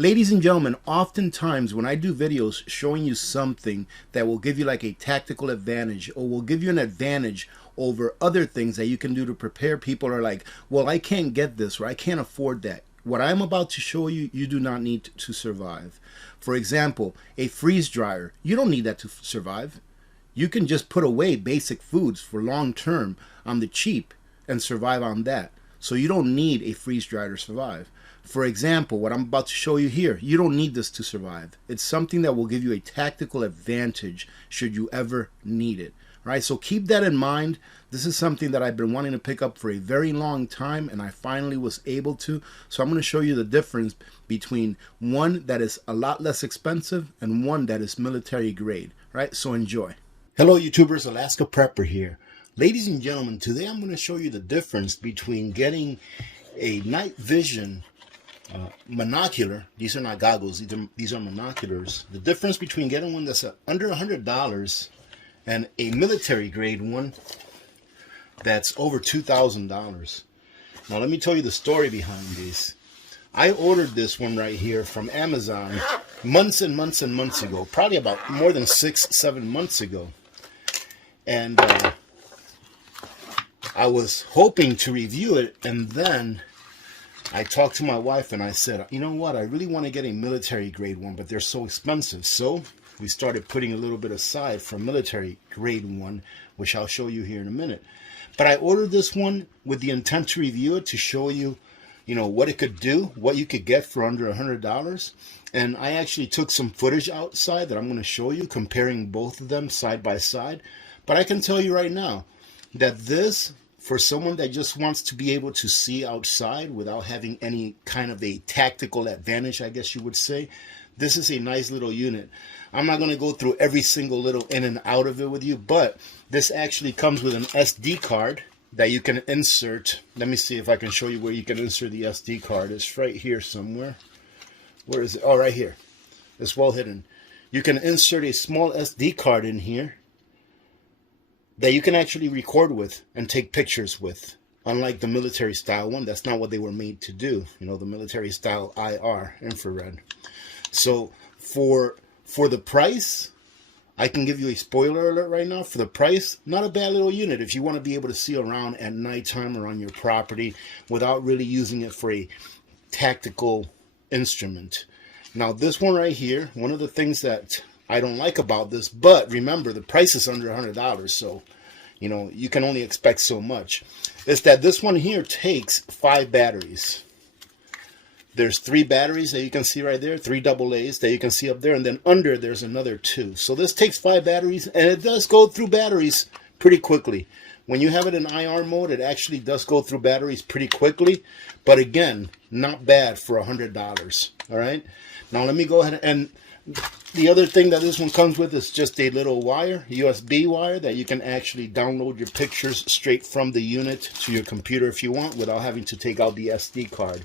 Ladies and gentlemen, oftentimes when I do videos showing you something that will give you like a tactical advantage or will give you an advantage over other things that you can do to prepare, people are like, well, I can't get this or I can't afford that. What I'm about to show you, you do not need to survive. For example, a freeze dryer. You don't need that to survive. You can just put away basic foods for long term on the cheap and survive on that. So you don't need a freeze dryer to survive. For example, what I'm about to show you here, you don't need this to survive. It's something that will give you a tactical advantage should you ever need it. All right, so keep that in mind. This is something that I've been wanting to pick up for a very long time, and I finally was able to. So I'm going to show you the difference between one that is a lot less expensive and one that is military grade. All right, so enjoy. Hello YouTubers, Alaska Prepper here. Ladies and gentlemen, today I'm going to show you the difference between getting a night vision monocular. These are not goggles, these are monoculars. The difference between getting one that's under $100 and a military grade one that's over $2,000. Now let me tell you the story behind these. I ordered this one right here from Amazon months and months and months ago, probably about more than 6-7 months ago. And I was hoping to review it, and then I talked to my wife and I said, you know what, I really want to get a military grade one, but they're so expensive. So we started putting a little bit aside for a military grade one, which I'll show you here in a minute. But I ordered this one with the intent to review it, to show you, what it could do, what you could get for under $100. And I actually took some footage outside that I'm going to show you, comparing both of them side by side. But I can tell you right now that this, for someone that just wants to be able to see outside without having any kind of a tactical advantage, I guess you would say, this is a nice little unit. I'm not going to go through every single little in and out of it with you, but this actually comes with an SD card that you can insert. Let me see if I can show you where you can insert the SD card. It's right here somewhere. Where is it? Oh, right here. It's well hidden. You can insert a small SD card in here that you can actually record with and take pictures with. Unlike the military style one, that's not what they were made to do. The military style IR, infrared. So for the price, I can give you a spoiler alert right now. For the price, not a bad little unit if you want to be able to see around at nighttime or on your property without really using it for a tactical instrument. Now this one right here, one of the things that I don't like about this, but remember the price is under $100, so you can only expect so much, is that this one here takes 5 batteries. There's 3 batteries that you can see right there, 3 AA's that you can see up there, and then under there's another 2. So this takes 5 batteries, and it does go through batteries pretty quickly. When you have it in IR mode, it actually does go through batteries pretty quickly, but again, not bad for $100. All right, now let me go ahead and the other thing that this one comes with is just a little wire, USB wire, that you can actually download your pictures straight from the unit to your computer if you want, without having to take out the SD card.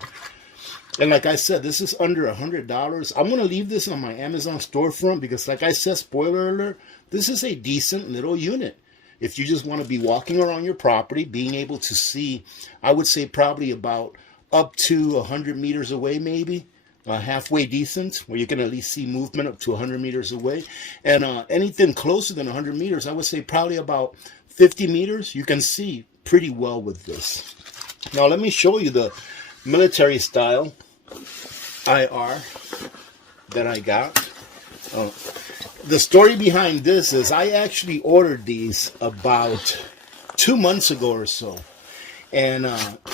And like I said, this is under $100. I'm going to leave this on my Amazon storefront because, like I said, spoiler alert, this is a decent little unit. If you just want to be walking around your property, being able to see, I would say probably about up to 100 meters away maybe. Halfway decent, where you can at least see movement up to 100 meters away. And anything closer than 100 meters, I would say probably about 50 meters, you can see pretty well with this. Now let me show you the military style IR that I got. The story behind this is I actually ordered these about 2 months ago or so. And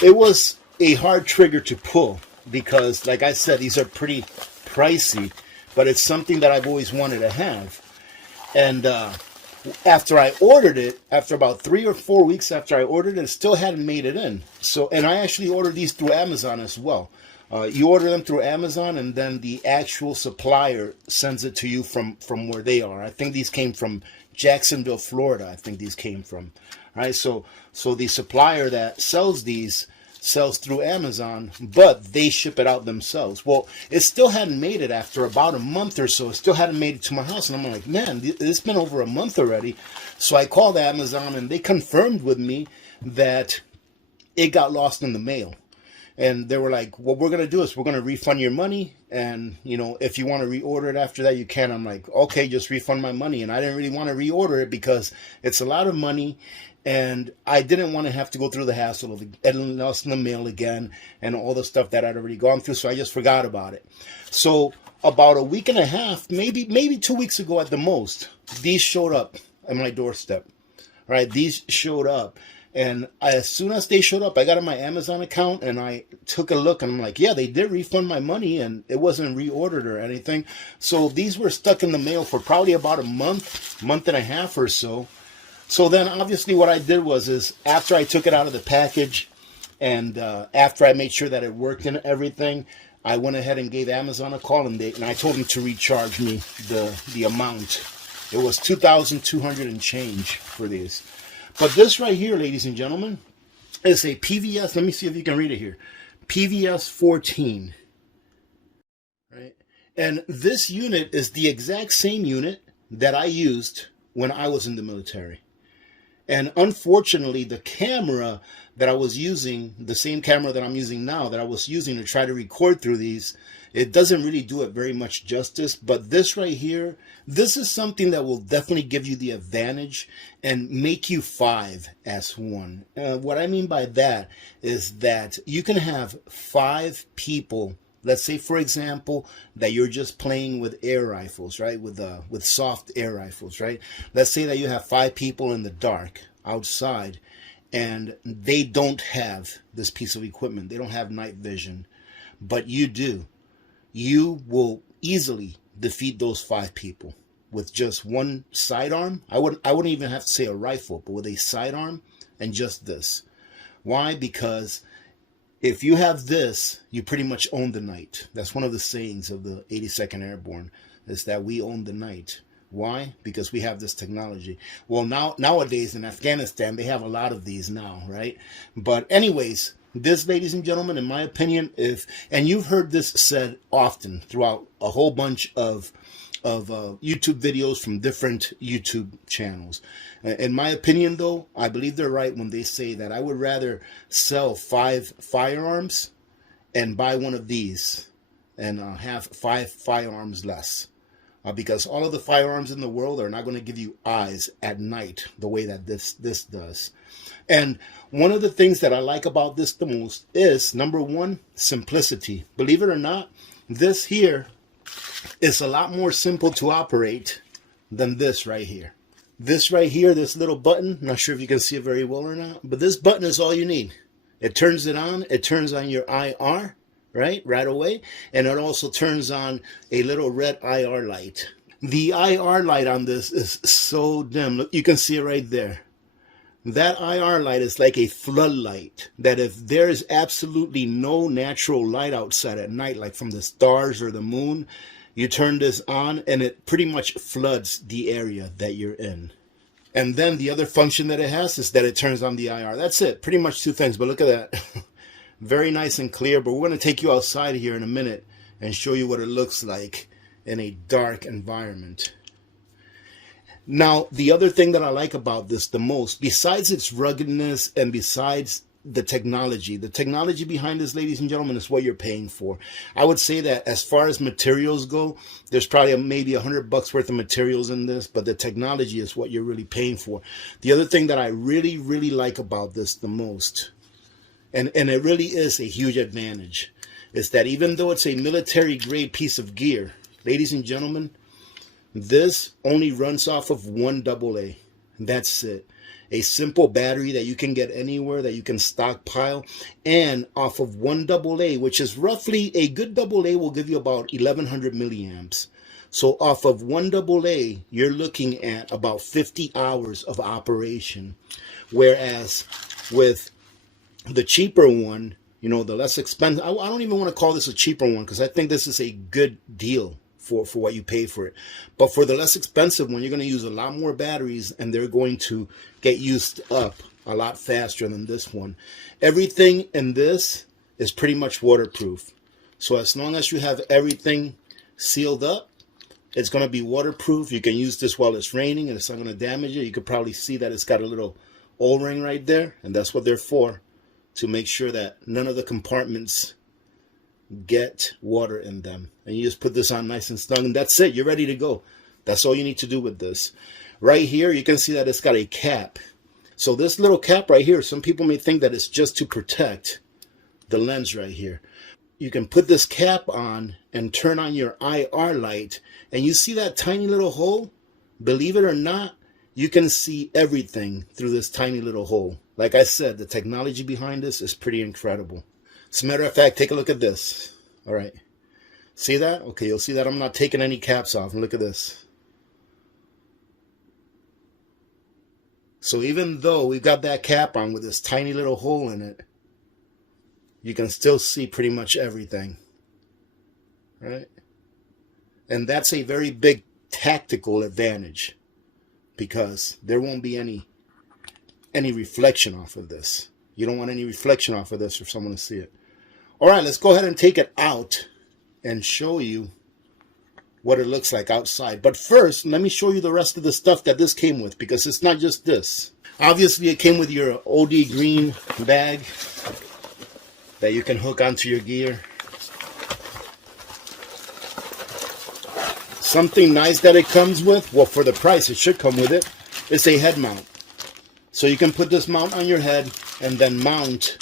it was a hard trigger to pull, because like I said, these are pretty pricey, but it's something that I've always wanted to have. And after I ordered it, after about 3 or 4 weeks after I ordered it, still hadn't made it in. So, and I actually ordered these through Amazon as well. You order them through Amazon, and then the actual supplier sends it to you from where they are. I think these came from Jacksonville, Florida. I think these came from. All right, so the supplier that sells these sells through Amazon, but they ship it out themselves. Well, it still hadn't made it after about a month or so. It still hadn't made it to my house. And I'm like, man, it's been over a month already. So I called Amazon, and they confirmed with me that it got lost in the mail. And they were like, what we're going to do is we're going to refund your money. And, you know, if you want to reorder it after that, you can. I'm like, okay, just refund my money. And I didn't really want to reorder it because it's a lot of money. And I didn't want to have to go through the hassle of getting lost in the mail again and all the stuff that I'd already gone through. So I just forgot about it. So about a week and a half, maybe 2 weeks ago at the most, these showed up at my doorstep. Right? These showed up. And as soon as they showed up, I got on my Amazon account and I took a look and I'm like, yeah, they did refund my money and it wasn't reordered or anything. So these were stuck in the mail for probably about a month and a half or so. So then obviously what I did is after I took it out of the package and after I made sure that it worked and everything, I went ahead and gave Amazon a call and I told them to recharge me the amount. It was $2,200 and change for these. But this right here, ladies and gentlemen, is a PVS. Let me see if you can read it here. PVS 14. Right? And this unit is the exact same unit that I used when I was in the military. And unfortunately, the camera that I was using, the same camera that I'm using now, that I was using to try to record through these, it doesn't really do it very much justice. But this right here, this is something that will definitely give you the advantage and make you 5 as 1. What I mean by that is that you can have 5 people. Let's say, for example, that you're just playing with air rifles, right? With soft air rifles, right? Let's say that you have 5 people in the dark outside and they don't have this piece of equipment. They don't have night vision, but you do. You will easily defeat those 5 people with just one sidearm. I wouldn't even have to say a rifle, but with a sidearm and just this. Why? Because if you have this, you pretty much own the night. That's one of the sayings of the 82nd Airborne, is that we own the night. Why? Because we have this technology. Well, nowadays in Afghanistan, they have a lot of these now, right? But anyways, this, ladies and gentlemen, in my opinion, and you've heard this said often throughout a whole bunch of YouTube videos from different YouTube channels. In my opinion, though, I believe they're right when they say that I would rather sell 5 firearms and buy one of these and have 5 firearms less. Because all of the firearms in the world are not going to give you eyes at night the way that this does. And one of the things that I like about this the most is, number one, simplicity. Believe it or not, this here is a lot more simple to operate than this right here. This right here, this little button, not sure if you can see it very well or not, but this button is all you need. It turns it on your IR, right away, and it also turns on a little red IR light. The IR light on this is so dim. Look, you can see it right there. That IR light is like a floodlight, that if there is absolutely no natural light outside at night, like from the stars or the moon, you turn this on and it pretty much floods the area that you're in. And then the other function that it has is that it turns on the IR. That's it. Pretty much 2 things. But look at that. Very nice and clear. But we're going to take you outside here in a minute and show you what it looks like in a dark environment. Now, the other thing that I like about this the most, besides its ruggedness and besides the technology behind this, ladies and gentlemen, is what you're paying for. I would say that as far as materials go, there's probably maybe $100 worth of materials in this, but the technology is what you're really paying for. The other thing that I really, really like about this the most, and it really is a huge advantage, is that even though it's a military grade piece of gear, ladies and gentlemen, this only runs off of 1 AA. That's it. A simple battery that you can get anywhere, that you can stockpile, and off of 1 AA, which is roughly, a good AA will give you about 1100 milliamps. So off of 1 AA, you're looking at about 50 hours of operation. Whereas with the cheaper one, you know, the less expensive, I don't even want to call this a cheaper one, because I think this is a good deal for what you pay for it. But for the less expensive one, you're going to use a lot more batteries, and they're going to get used up a lot faster than this one. Everything in this is pretty much waterproof. So as long as you have everything sealed up, it's going to be waterproof. You can use this while it's raining and it's not going to damage it. You could probably see that it's got a little O-ring right there, and that's what they're for. to make sure that none of the compartments get water in them. And you just put this on nice and snug, and that's it. You're ready to go. That's all you need to do with this. Right here, you can see that it's got a cap. So this little cap right here, some people may think that it's just to protect the lens right here. You can put this cap on and turn on your IR light, and you see that tiny little hole? Believe it or not, you can see everything through this tiny little hole. Like I said, the technology behind this is pretty incredible. As a matter of fact, take a look at this. All right. See that? Okay, you'll see that I'm not taking any caps off. And look at this. So even though we've got that cap on with this tiny little hole in it, you can still see pretty much everything. Right? And that's a very big tactical advantage, because there won't be any reflection off of this. You don't want any reflection off of this for someone to see it. All right, let's go ahead and take it out and show you what it looks like outside. But first, let me show you the rest of the stuff that this came with, because it's not just this. Obviously, it came with your OD green bag that you can hook onto your gear. Something nice that it comes with, well, for the price it should come with it, it's a head mount. So you can put this mount on your head and then mount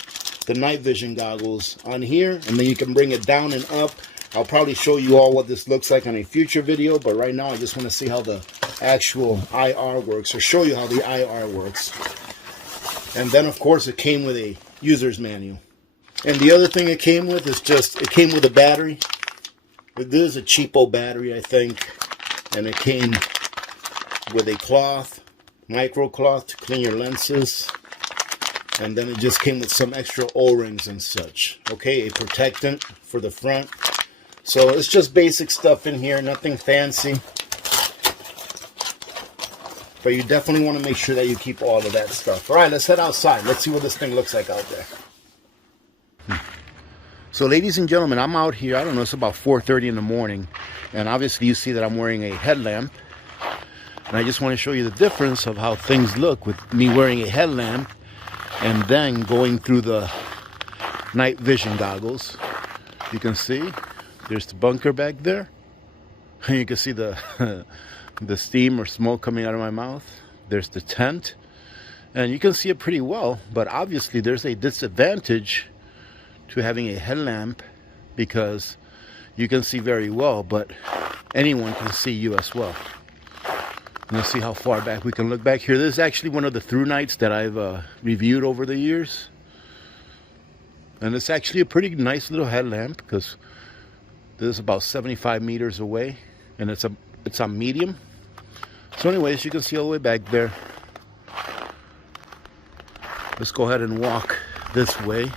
the night vision goggles on here, and then you can bring it down and up. I'll probably show you all what this looks like on a future video, but right now I just want to see how the actual IR works, or show you how the IR works. And then of course it came with a user's manual. And the other thing it came with is it came with a battery. This is a cheapo battery, I think. And it came with a cloth, micro cloth to clean your lenses. And then it just came with some extra O-rings and such. Okay, a protectant for the front. So it's just basic stuff in here, nothing fancy. But you definitely want to make sure that you keep all of that stuff. All right, let's head outside. Let's see what this thing looks like out there. So ladies and gentlemen, I'm out here, I don't know, it's about 4:30 in the morning, and obviously you see that I'm wearing a headlamp, and I just want to show you the difference of how things look with me wearing a headlamp and then going through the night vision goggles. You can see there's the bunker back there, and you can see the the steam or smoke coming out of my mouth. There's the tent, and you can see it pretty well, but obviously there's a disadvantage to having a headlamp, because you can see very well, but anyone can see you as well. Let's see how far back we can look back here. This is actually one of the through nights that I've reviewed over the years, and it's actually a pretty nice little headlamp, because this is about 75 meters away, and it's on medium. So anyways, you can see all the way back there. Let's go ahead and walk this way.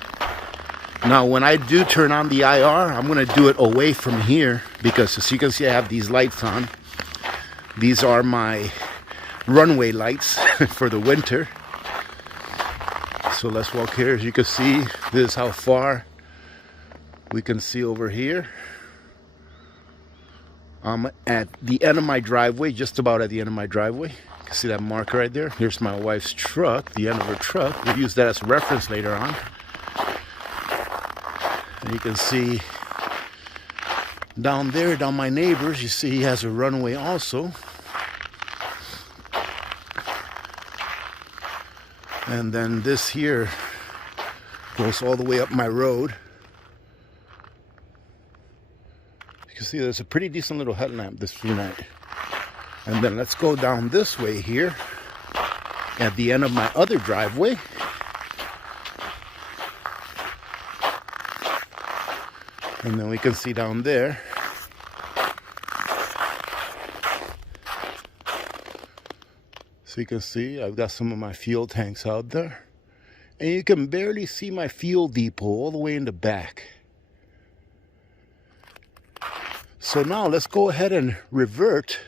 Now, when I do turn on the IR, I'm going to do it away from here, because as you can see, I have these lights on. These are my runway lights for the winter. So let's walk here. As you can see, this is how far we can see over here. I'm at the end of my driveway, just about at the end of my driveway. You can see that marker right there. Here's my wife's truck, the end of her truck. We'll use that as a reference later on. And you can see down there, down my neighbor's, you see he has a runway also. And then this here goes all the way up my road. You can see there's a pretty decent little headlamp this through night. And then let's go down this way here at the end of my other driveway. And then we can see down there. So you can see I've got some of my fuel tanks out there. And you can barely see my fuel depot all the way in the back. So now let's go ahead and revert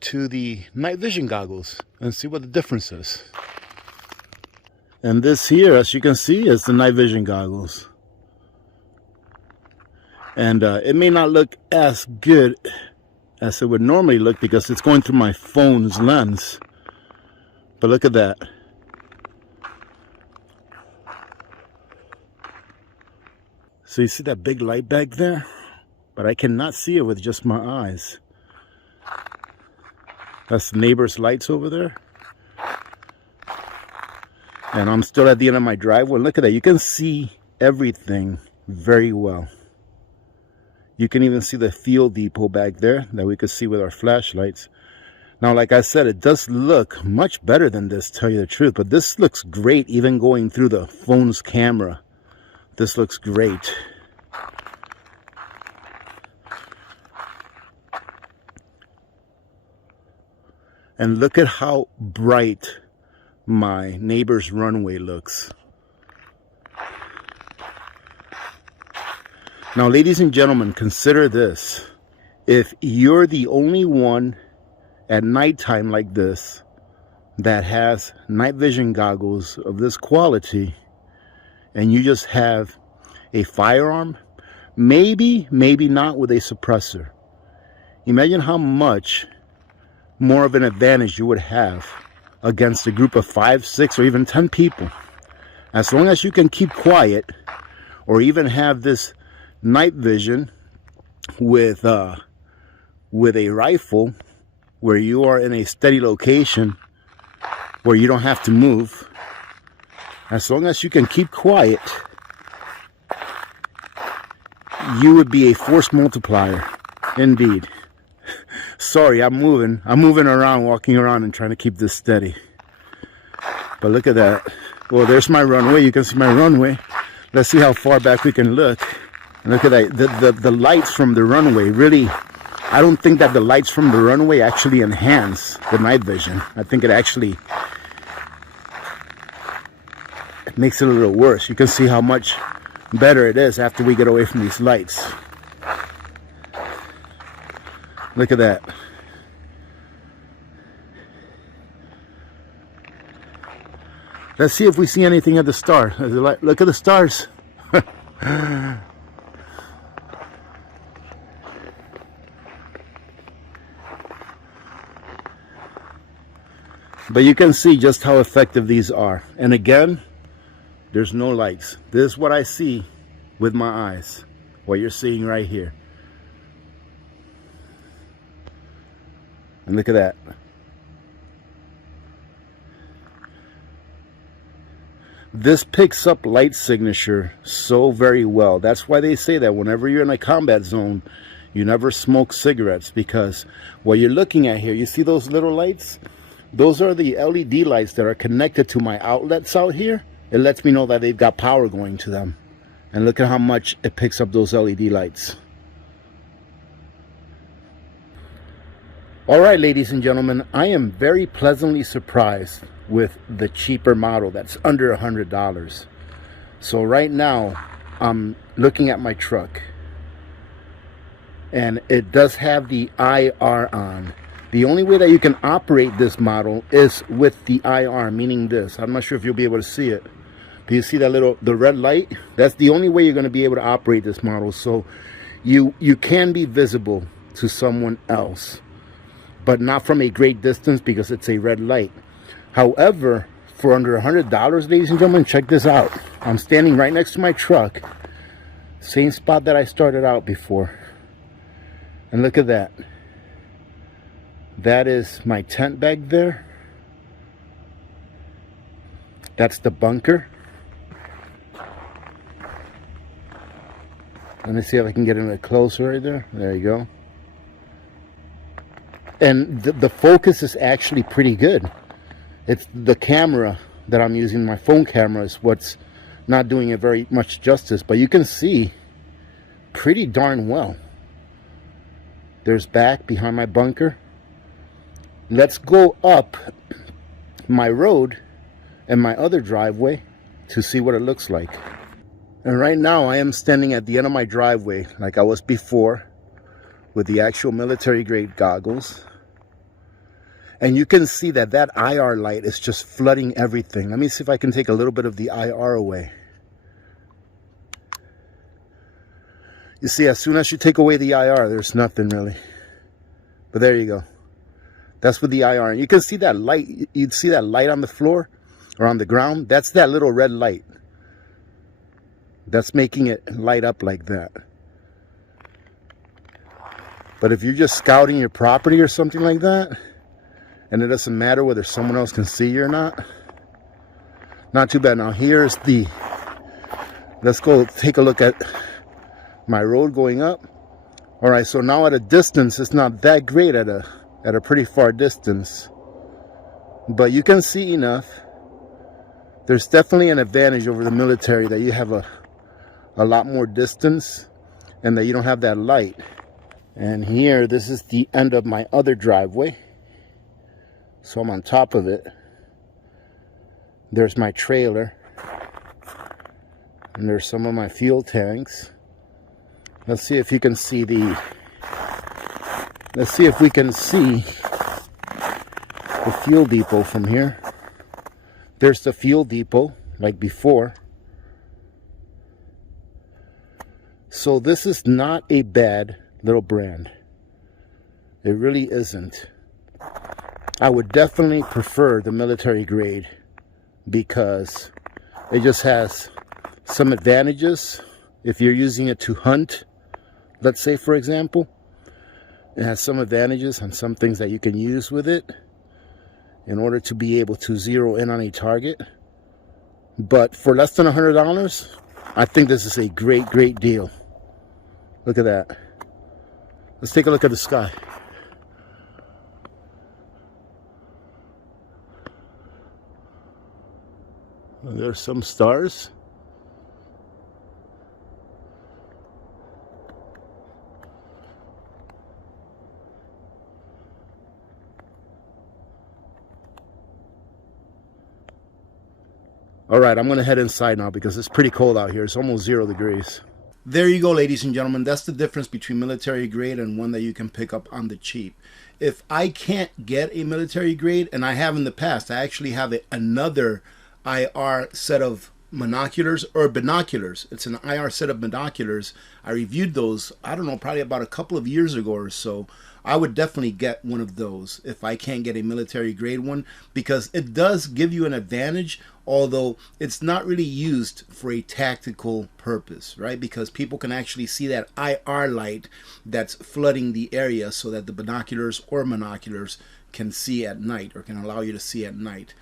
to the night vision goggles and see what the difference is. And this here, as you can see, is the night vision goggles. And it may not look as good as it would normally look, because it's going through my phone's lens. But look at that. So you see that big light back there? But I cannot see it with just my eyes. That's the neighbor's lights over there. And I'm still at the end of my driveway. Look at that. You can see everything very well. You can even see the fuel depot back there that we could see with our flashlights. Now, like I said, it does look much better than this, to tell you the truth. But this looks great, even going through the phone's camera. This looks great. And look at how bright my neighbor's runway looks. Now, ladies and gentlemen, consider this. If you're the only one at nighttime like this that has night vision goggles of this quality, and you just have a firearm, maybe not with a suppressor, imagine how much more of an advantage you would have against a group of 5, 6, or even 10 people. As long as you can keep quiet, or even have this night vision with a rifle where you are in a steady location where you don't have to move, as long as you can keep quiet, you would be a force multiplier indeed. Sorry, I'm moving around, walking around and trying to keep this steady. But look at that. Well, there's my runway. You can see my runway. Let's see how far back we can look. And look at that. The lights from the runway really, I don't think that the lights from the runway actually enhance the night vision. I think it actually makes it a little worse. You can see how much better it is after we get away from these lights. Look at that. Let's see if we see anything at the star. Look at the stars. But you can see just how effective these are. And again, there's no lights. This is what I see with my eyes. What you're seeing right here. And look at that. This picks up light signature so very well. That's why they say that whenever you're in a combat zone, you never smoke cigarettes, because what you're looking at here, you see those little lights? Those are the LED lights that are connected to my outlets out here. It lets me know that they've got power going to them. And look at how much it picks up those LED lights. All right, ladies and gentlemen, I am very pleasantly surprised with the cheaper model that's under $100. So right now, I'm looking at my truck, and it does have the IR on. The only way that you can operate this model is with the IR, meaning this. I'm not sure if you'll be able to see it. Do you see that the red light? That's the only way you're going to be able to operate this model. So you can be visible to someone else, but not from a great distance because it's a red light. However, for under $100, ladies and gentlemen, check this out. I'm standing right next to my truck. Same spot that I started out before. And look at that. That is my tent back there. That's the bunker. Let me see if I can get in a little closer right there. There you go. And the focus is actually pretty good. It's the camera that I'm using, my phone camera, is what's not doing it very much justice. But you can see pretty darn well. There's back behind my bunker. Let's go up my road and my other driveway to see what it looks like. And right now I am standing at the end of my driveway like I was before with the actual military grade goggles. And you can see that that IR light is just flooding everything. Let me see if I can take a little bit of the IR away. You see, as soon as you take away the IR, there's nothing really. But there you go. That's with the IR. And you can see that light. You'd see that light on the floor or on the ground. That's that little red light. That's making it light up like that. But if you're just scouting your property or something like that, and it doesn't matter whether someone else can see you or not too bad. Now here's the, let's go take a look at my road going up. All right, so now at a distance, it's not that great at a pretty far distance, but you can see enough. There's definitely an advantage over the military that you have a lot more distance and that you don't have that light. And here, this is the end of my other driveway. So I'm on top of it. There's my trailer. And there's some of my fuel tanks. Let's see if you can see let's see if we can see the fuel depot from here. There's the fuel depot, like before. So this is not a bad little brand. It really isn't. I would definitely prefer the military grade because it just has some advantages. If you're using it to hunt, let's say for example, it has some advantages on some things that you can use with it in order to be able to zero in on a target. But for less than $100, I think this is a great deal. Look at that. Let's take a look at the sky. There's some stars. All right, I'm going to head inside now because it's pretty cold out here. It's almost 0 degrees. There you go, ladies and gentlemen. That's the difference between military grade and one that you can pick up on the cheap. If I can't get a military grade, and I have in the past, I actually have another IR set of monoculars or binoculars. It's an IR set of binoculars. I reviewed those, I don't know, probably about a couple of years ago or so. I would definitely get one of those if I can't get a military grade one, because it does give you an advantage, although it's not really used for a tactical purpose, right? Because people can actually see that IR light that's flooding the area so that the binoculars or monoculars can see at night, or can allow you to see at night.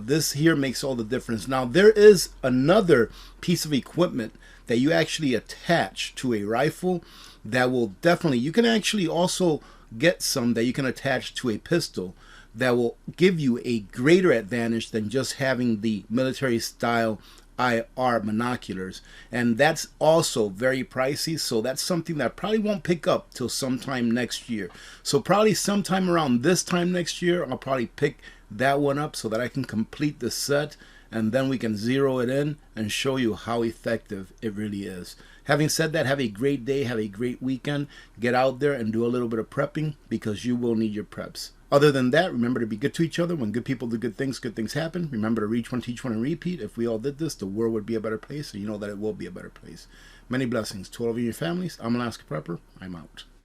This here makes all the difference. Now there is another piece of equipment that you actually attach to a rifle that will definitely, you can actually also get some that you can attach to a pistol that will give you a greater advantage than just having the military style IR binoculars, and that's also very pricey. So that's something that I probably won't pick up till sometime next year. So probably sometime around this time next year, I'll probably pick that one up so that I can complete the set, and then we can zero it in and show you how effective it really is. Having said that, have a great day, have a great weekend. Get out there and do a little bit of prepping, because you will need your preps. Other than that, remember to be good to each other. When good people do good things happen. Remember to reach one, teach one, and repeat. If we all did this, the world would be a better place, and you know that it will be a better place. Many blessings to all of you and your families. I'm Alaska Prepper. I'm out.